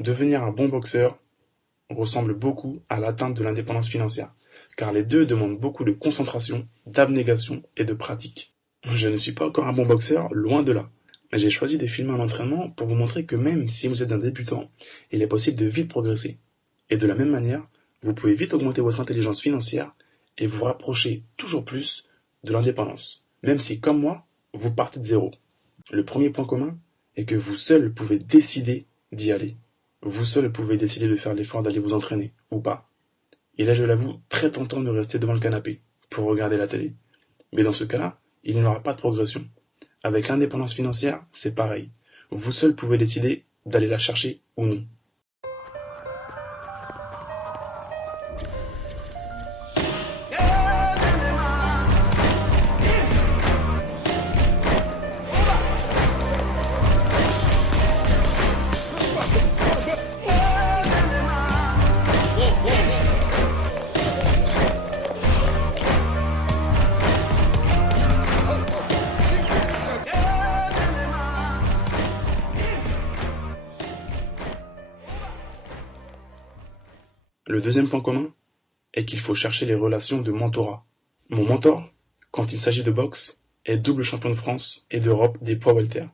Devenir un bon boxeur ressemble beaucoup à l'atteinte de l'indépendance financière, car les deux demandent beaucoup de concentration, d'abnégation et de pratique. Je ne suis pas encore un bon boxeur, loin de là. Mais j'ai choisi de filmer un entraînement pour vous montrer que même si vous êtes un débutant, il est possible de vite progresser. Et de la même manière, vous pouvez vite augmenter votre intelligence financière et vous rapprocher toujours plus de l'indépendance, même si, comme moi, vous partez de zéro. Le premier point commun est que vous seul pouvez décider d'y aller. Vous seul pouvez décider de faire l'effort d'aller vous entraîner, ou pas. Il est, je l'avoue, très tentant de rester devant le canapé pour regarder la télé. Mais dans ce cas-là, il n'y aura pas de progression. Avec l'indépendance financière, c'est pareil. Vous seul pouvez décider d'aller la chercher ou non. Le deuxième point commun est qu'il faut chercher les relations de mentorat. Mon mentor, quand il s'agit de boxe, est double champion de France et d'Europe des poids welter.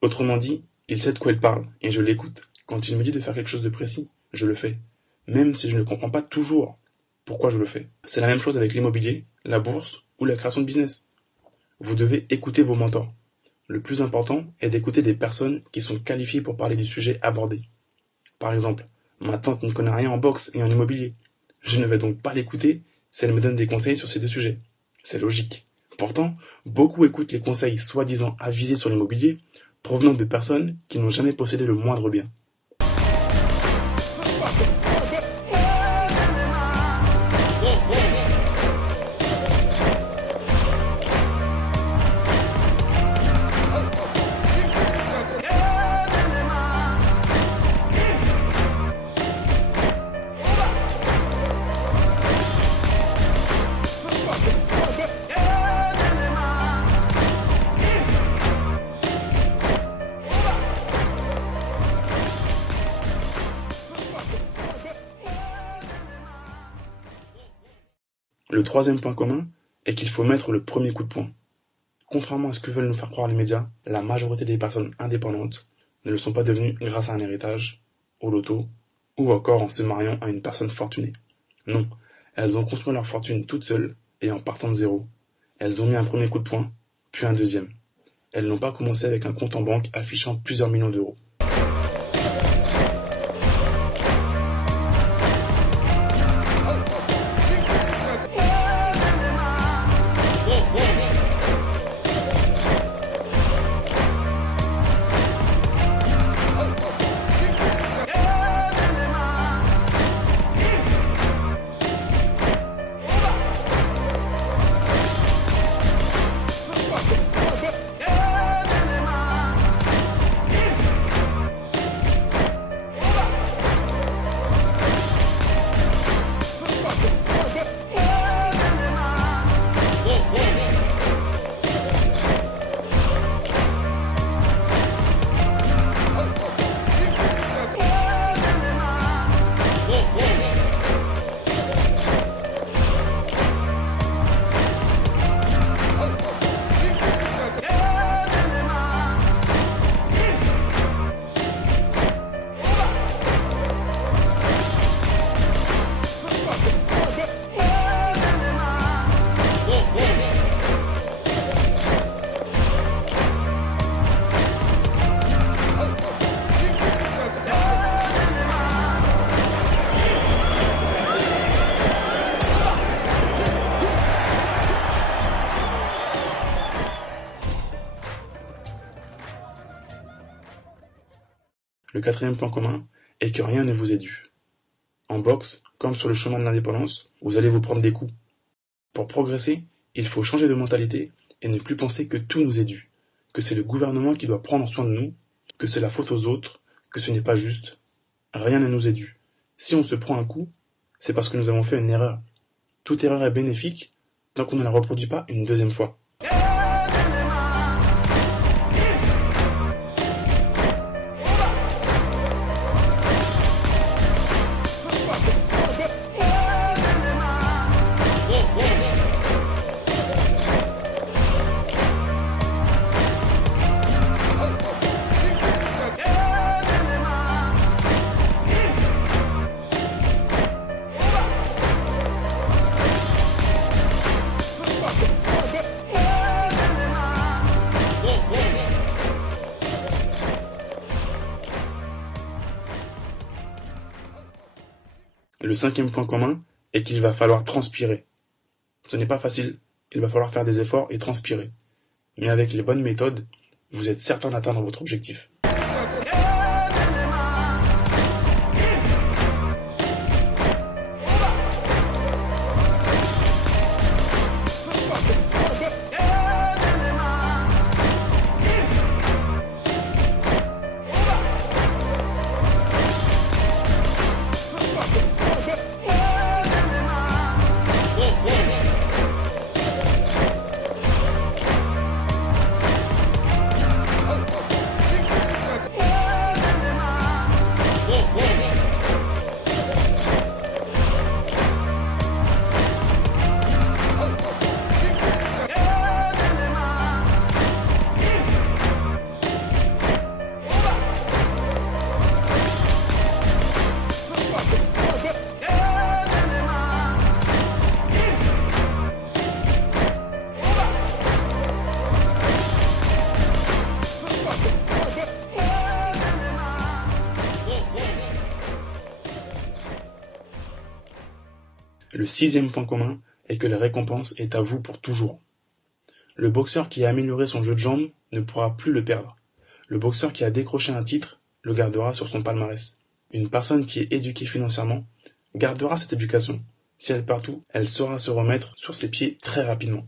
Autrement dit, il sait de quoi il parle, et je l'écoute. Quand il me dit de faire quelque chose de précis, je le fais. Même si je ne comprends pas toujours pourquoi je le fais. C'est la même chose avec l'immobilier, la bourse ou la création de business. Vous devez écouter vos mentors. Le plus important est d'écouter des personnes qui sont qualifiées pour parler du sujet abordé. Par exemple, ma tante ne connaît rien en boxe et en immobilier. Je ne vais donc pas l'écouter si elle me donne des conseils sur ces deux sujets. C'est logique. Pourtant, beaucoup écoutent les conseils soi-disant avisés sur l'immobilier provenant de personnes qui n'ont jamais possédé le moindre bien. Le troisième point commun est qu'il faut mettre le premier coup de poing. Contrairement à ce que veulent nous faire croire les médias, la majorité des personnes indépendantes ne le sont pas devenues grâce à un héritage, au loto, ou encore en se mariant à une personne fortunée. Non, elles ont construit leur fortune toutes seules et en partant de zéro. Elles ont mis un premier coup de poing, puis un deuxième. Elles n'ont pas commencé avec un compte en banque affichant plusieurs millions d'euros. Le quatrième point commun est que rien ne vous est dû. En boxe, comme sur le chemin de l'indépendance, vous allez vous prendre des coups. Pour progresser, il faut changer de mentalité et ne plus penser que tout nous est dû, que c'est le gouvernement qui doit prendre soin de nous, que c'est la faute aux autres, que ce n'est pas juste. Rien ne nous est dû. Si on se prend un coup, c'est parce que nous avons fait une erreur. Toute erreur est bénéfique tant qu'on ne la reproduit pas une deuxième fois. Le cinquième point commun est qu'il va falloir transpirer. Ce n'est pas facile, il va falloir faire des efforts et transpirer. Mais avec les bonnes méthodes, vous êtes certain d'atteindre votre objectif. Le sixième point commun est que la récompense est à vous pour toujours. Le boxeur qui a amélioré son jeu de jambes ne pourra plus le perdre. Le boxeur qui a décroché un titre le gardera sur son palmarès. Une personne qui est éduquée financièrement gardera cette éducation. Si elle part tout, elle saura se remettre sur ses pieds très rapidement.